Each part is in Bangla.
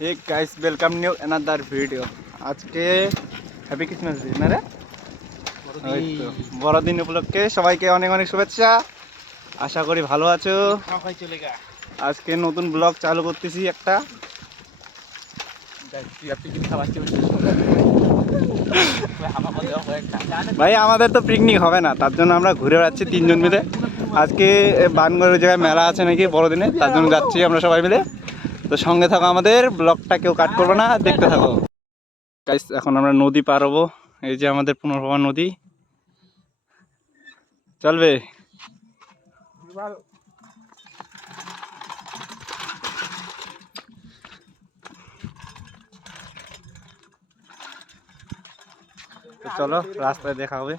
हे guys welcome new another video. आज के हैप्पी क्रिसमास डे ना रे বড়দিন উপলক্ষে সবাইকে অনেক অনেক শুভেচ্ছা। আশা করি ভালো আছো। আজকে নতুন ব্লগ চালু করতেছি একটা। ভাই আমাদের তো পিকনিক হবে না, তার জন্য আমরা ঘুরে বেড়াচ্ছি তিনজন মিলে। আজকে বানগড়ের জায়গায় মেলা আছে নাকি বড়দিনে, তার জন্য যাচ্ছি আমরা সবাই মিলে। তো সঙ্গে থাকো, আমাদের ব্লগটা কেউ কাট করবে না, দেখতে থাকো। গাইস এখন আমরা নদী পার হবো। এই যে আমাদের পুনর্ভবা নদী, চলবে। তো চলো রাস্তায় দেখা হবে।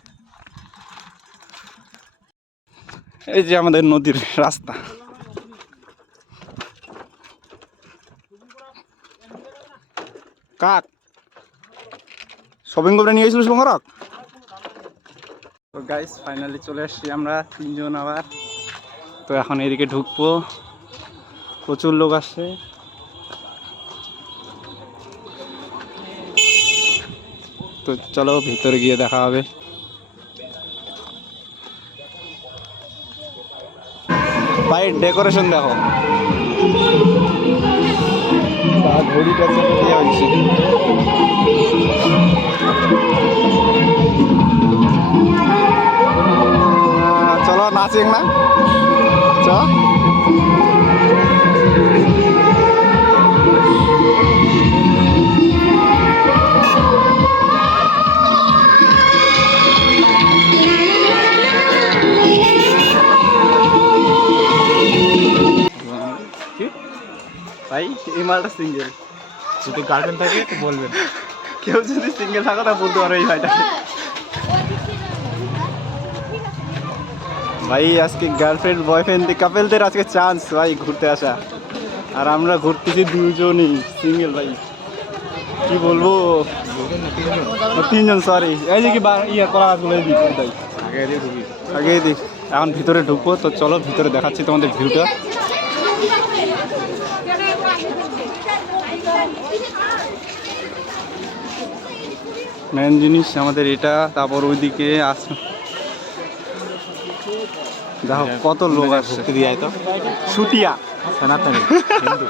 এই যে আমাদের নদীর রাস্তা। কাক শপিং করে নিয়ে গেছিল শুভঙ্করক। তো গাইস ফাইনালি চলে আসছি আমরা তিনজন আবার। তো এখন এদিকে ঢুকবো, প্রচুর লোক আসছে। তো চলো ভিতরে গিয়ে দেখা হবে। ভাই ডেকোরেশন দেখো, ঘড়িটা চেপে দেওয়া হয়েছে। চলো নাচিং না চ। ভাই এই মালটা সিঙ্গেল, যদি গার্ডেন থাকে একটু বলবেন। কেউ যদি সিঙ্গেল থাকো তা বলতে পারো এই ভাইটাকে। ভাই আজকে গার্লফ্রেন্ড বয়ফ্রেন্ড কাপেলদের আজকে চান্স ভাই ঘুরতে আসা, আর আমরা ঘুরতেছি দুজনই সিঙ্গেল। ভাই কি বলবো, তিনজন সরি। এই যে কি ইয়ে করা দিই তাই আগে দিই। এখন ভিতরে ঢুকবো, তো চলো ভিতরে দেখাচ্ছি তোমাদের ভিউটা। মেন জিনিস আমাদের এটা। তারপর ওইদিকে আছে দেখো কত লোক আসছে। দিয়ে তো সুটিয়া সনাতনী হিন্দু।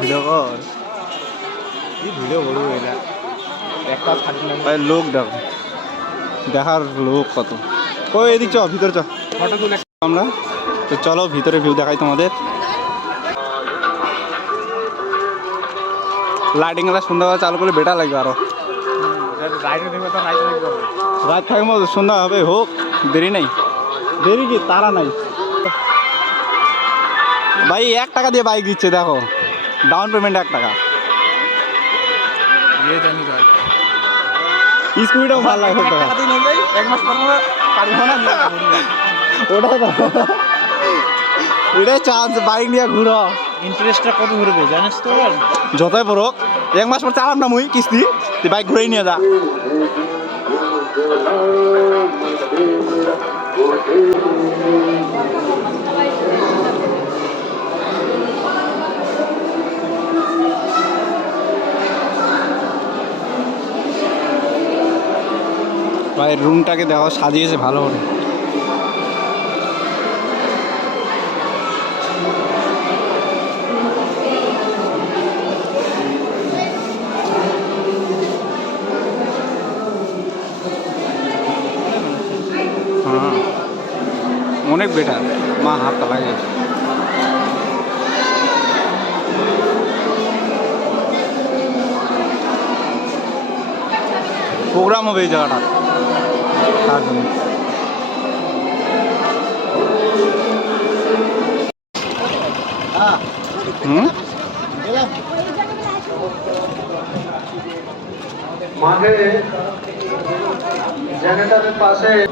ভিডিও কর, ভিডিও বলবো এটা একটা ভাই লোক দেখো, দেখার লোক কত। ওই এদিক চ, ভিতরে চ ফটো তুলে আমরা। তো চলো ভিতরে ভিউ দেখাই তোমাদের। লাইটিং এলা সন্ধ্যাবেলা চালু করলে বেটার লাগবে আরো। রাত থাকবো সন্ধ্যা হবে, হোক দেরি নেই। দেরি কি তারা নাই ভাই। 1 টাকা দিয়ে বাইক দিচ্ছে দেখো, ডাউন পেমেন্ট 1 টাকা। স্কুটিটাও ভালো লাগে ওটাই চান্স, বাইক নিয়ে ঘুরো। ইন্টারেস্টটা কত ঘুরবে জানিস তো? যতই পড়ুক 1 মাস পর চালাম না মুই কিস্তি, তুই বাইক ঘুরেই নিয়ে যা। ভাই রুমটাকে দেখো সাজিয়েছে ভালো করে। হ্যাঁ অনেক বেটার, মা হাতটা লাগে। প্রোগ্রাম হবে এই জায়গাটা, তার জন্য।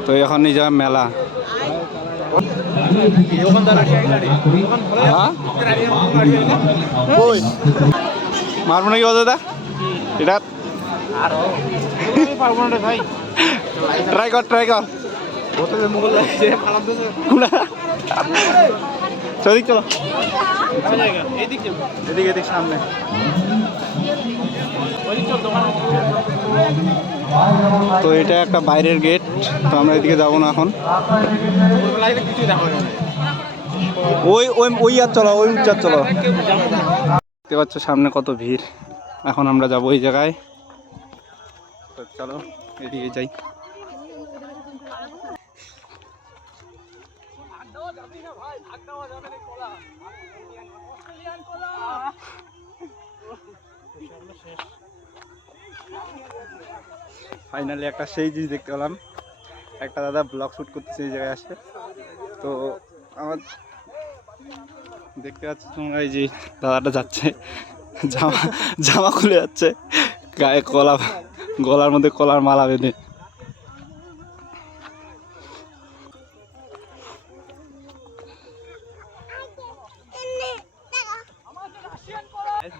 তো এখন এই যা মেলা। মারবো নাকি দাদা এটা? ট্রাই কর ট্রাই কর। বোতলে মোগল লাগছে পালাম তো চদিক চলো, এইদিক যাবো এদিকে এদিক সামনে। ওইদিক চল দোকান তো এটা একটা বাইরের গেট, তো আমরা এদিকে যাবো না এখন। লাগলে কিছুই দেখা যাবে না। ওই ওই ওই আর চলো, ওই উচ্চার চলো। কেউ যাবে না। দেখতে পাচ্ছ সামনে কত ভিড়। এখন আমরা যাবো এই জায়গায়, তো চলো এদিকে যাই। ফাইনালি একটা সেই জিনিস দেখতে পেলাম, একটা দাদা ব্লগ শ্যুট করতেছে এই জায়গায় আসছে। তো আমার দেখতে পাচ্ছ তোমরা, এই যে দাদাটা যাচ্ছে, জামা জামা খুলে যাচ্ছে, গায়ে কলা, গলার মধ্যে কলার মালা বেঁধে।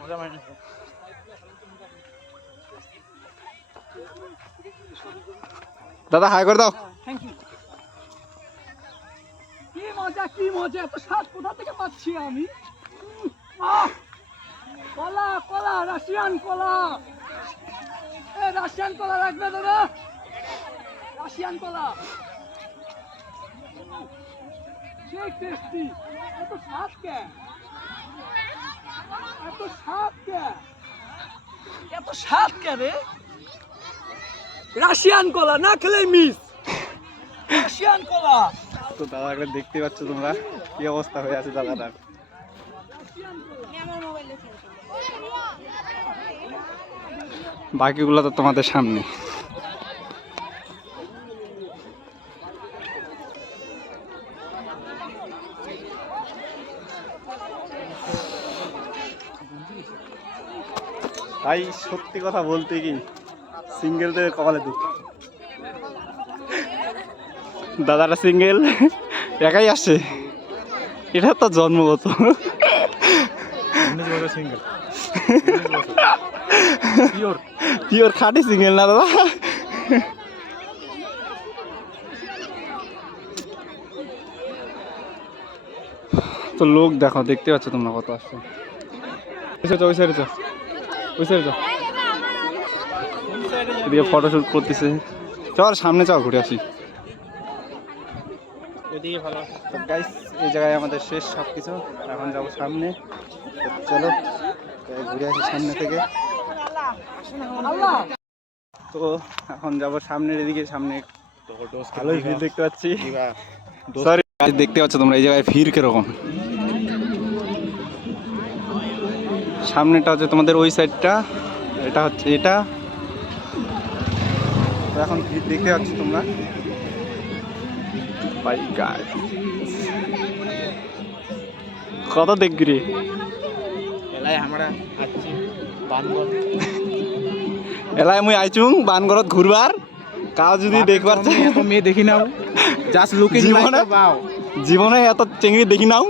মজা মানে দাদা হাই করে দাও। কি মজা, কি মজা! এত স্বাদ কোথা থেকে পাচ্ছি আমি? কলা, কলা, রাশিয়ান কলা। রাশিয়ান কলা লাগবে দাদা, রাশিয়ান কলা। সেই টেস্টি! এত স্বাদ কে? এত স্বাদ কে? এত স্বাদ কে রে? রাশিয়ান কলা না খেলে মিস। রাশিয়ান কলা। তো দাদাকে দেখতে পাচ্ছ তোমরা, কি অবস্থা হয়ে আছে দাদাটার। বাকিগুলো তো তোমাদের সামনে। ভাই সত্যি কথা বলতে কি, সিঙ্গেলদের কপালে দুঃখ। দাদারা সিঙ্গেল, একাই আসছে, এটা তো জন্মগত। 19 বছর সিঙ্গেল পিওর পিওর খাঁটি সিঙ্গেল না দাদা। তো লোক দেখো, দেখতে পাচ্ছ তোমরা কত আসছে। ওই সাইডে চো, ওই সাইডে চো, এদিকে ফটোশুট করতেছে। চল সামনে চল, ঘুরে আসি। ওইদিকে ভালো তো গাইস এই জায়গায় আমাদের শেষ সব কিছু, এখন যাবো সামনে। তো চলো ঘুরে আসি সামনে থেকে। তো এখন যাবো সামনের এদিকে, সামনে ভালোই ভিড় দেখতে পাচ্ছি। সরি দেখতে পাচ্ছ তোমরা এই জায়গায় ভিড় কিরকম। সামনেটা হচ্ছে তোমাদের ওই সাইডটা, এটা হচ্ছে এটা। তো এখন ভিড় দেখতে পাচ্ছ তোমরা। কত দেখবি রে? এলাই আমরা আছি বানগর এলাই মুই আইছুং বানগরত ঘুরবার, কাউ যদি দেখবার চাই এত মেয়ে দেখি নাও, জাস্ট লুকিং জীবনে লাইক বাও। জীবনে এত চেংড়ি দেখি নাও,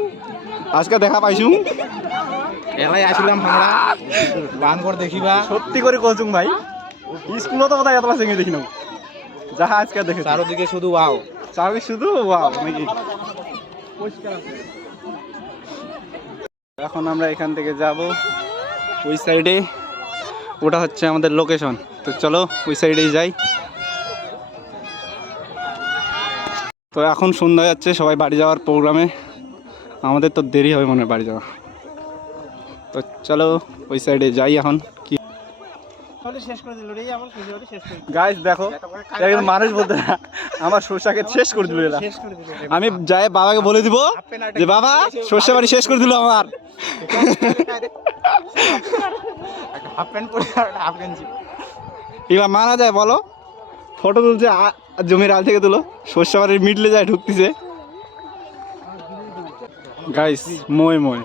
আজকে দেখা পাইছুং। এলাই আসলাম আমরা বানগর দেখিবা। সত্যি করে কচুং ভাই, স্কুলে তো কোথায় এতলা চেংড়ি দেখি নাও, যাহা আজকে দেখে চারদিকে শুধু ওয়াও। চাবি শুধু ওয়াও নাকি। এখন আমরা এখান থেকে যাব ওই সাইডে, ওটা হচ্ছে আমাদের লোকেশন। তো চলো ওই সাইডেই যাই। তো এখন সন্ধ্যা যাচ্ছে, সবাই বাড়ি যাওয়ার প্রোগ্রামে, আমাদের তো দেরি হবে মনে হয় বাড়ি যাওয়া। তো চলো ওই সাইডে যাই এখন। কি শেষ করে দিল রে, আমার শেষ করে গাইস দেখো, একজন মানুষ বলতে না, আমার সরষাকে শেষ করে দিল এরা। শেষ করে দিল। আমি যাই বাবাকে বলে দিব যে বাবা সর্ষে বাড়ি শেষ করে দিল আমার। হাফ প্যান্ট পরে আর হাফ গেঞ্জি। এগুলা মানা যায় বলো? ফটো তুলছে জমির আল থেকে তুলো, সর্ষে বাড়ির মিডলে যায় ঢুকতেছে। গাইস মই মই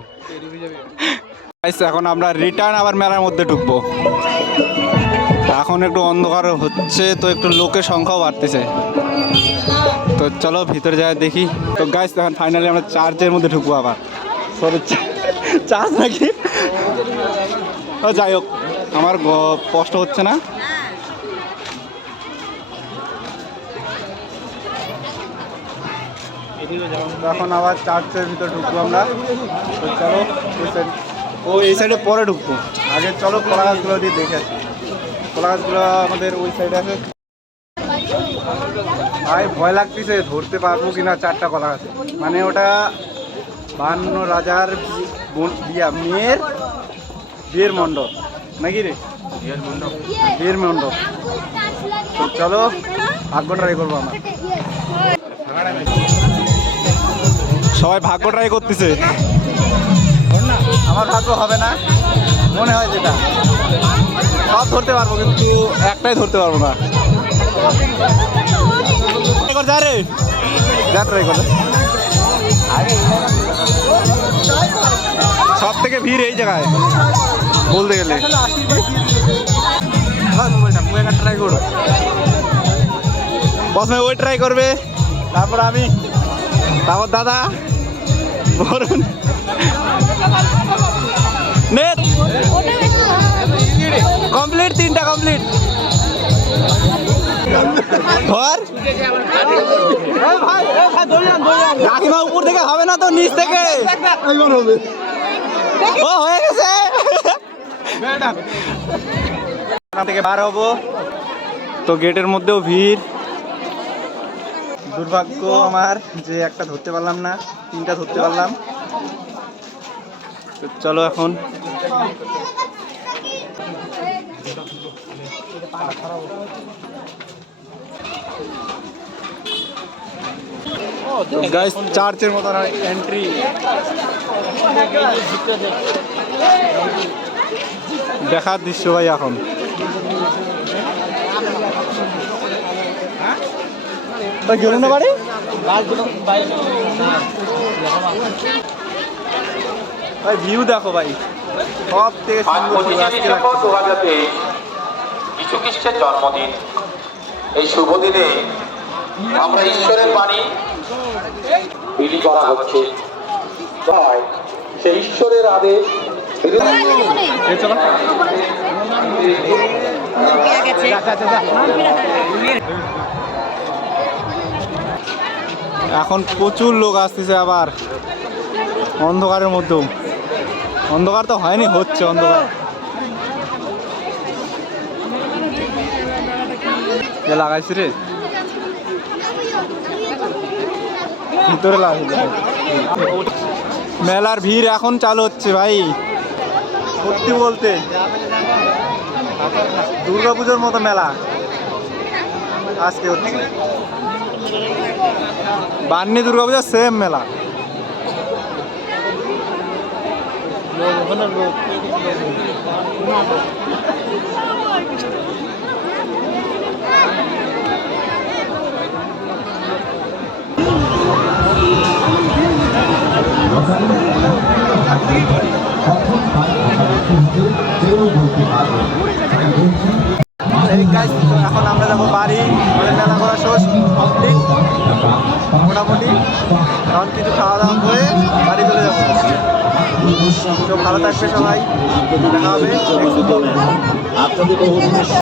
গাইস, এখন আমরা রিটার্ন আবার মেলার মধ্যে ঢুকবো। এখন একটু অন্ধকার হচ্ছে, তো একটু লোকের সংখ্যাও বাড়তেছে। তো চলো ভিতরে যাই দেখি। তো গাইস এখন ফাইনালি আমরা চার্চের মধ্যে ঢুকবো আবার। সরি চার্চ নাকি, ও যাই হোক, আমার কষ্ট হচ্ছে না। তো এখন আবার চার্চের ভিতর ঢুকবো আমরা। তো চলো ওই সাইড, ও এই সাইডে পরে ঢুকবো, আগে চলো কলা গাছগুলো দিয়ে দেখে আসি। কলা গাছগুলো আমাদের ওই সাইডে আছে। ভাই ভয় লাগতেছে ধরতে পারবো কিনা 4টা কলা গাছ, মানে ওটা 52 রাজার বিয়ের মণ্ডপ নাকি রে, বিয়ের মণ্ডপ। তো চলো ভাগ্য ট্রাই করবো আমরা, সবাই ভাগ্য ট্রাই করতেছে। আমার ভাগ্য হবে না মনে হয়, যেটা সব ধরতে পারবো কিন্তু একটাই ধরতে পারবো না। যা রে যা ট্রাই করে। সব থেকে ভিড় এই জায়গায় বলতে গেলে। ট্রাই করো, প্রথমে ওই ট্রাই করবে, তারপর আমি, তারপর দাদা, বরুণ। নেট কমপ্লিট, 3টা কমপ্লিট। ধর কাকিমা, উপর থেকে হবে না তো নিচ থেকে হবে। ও হয়ে গেছে, থেকে বার হবো তো গেটের মধ্যেও ভিড়। দুর্ভাগ্য আমার যে একটা ধরতে পারলাম না, 3টা ধরতে পারলাম। তো চলো এখন গাইস চার্চের মতন এন্ট্রি। দেখার দৃশ্য ভাই এখন। গেল না বাড়ি, ভাই ভিউ দেখো ভাই, সব থেকে সুন্দর। যীশু খ্রিস্টের জন্মদিন, এই শুভ দিনে আমরা ঈশ্বরের বাণী বিলি করা হচ্ছে। তাই সেই ঈশ্বরের আদেশ এখন প্রচুর লোক আসতেছে আবার অন্ধকারের মধ্যেও। অন্ধকার তো হয়নি, হচ্ছে অন্ধকার। লাগাইছি রে ভিতরে লাগাইছি। মেলার ভিড় এখন চালু হচ্ছে ভাই, সত্যি বলতে দুর্গাপুজোর মতো মেলা আজকে হচ্ছে। বান্নি দুর্গাপূজা সেম মেলা। এখন আমরা যাবো বাড়ি, আমাদের মেলা করা শেষ কমপ্লিট মোটামুটি। এখন কিছু খাওয়া দাওয়া করে বাড়ি চলে যাবো। তো ভালো থাকবে সবাই, দেখা হবে।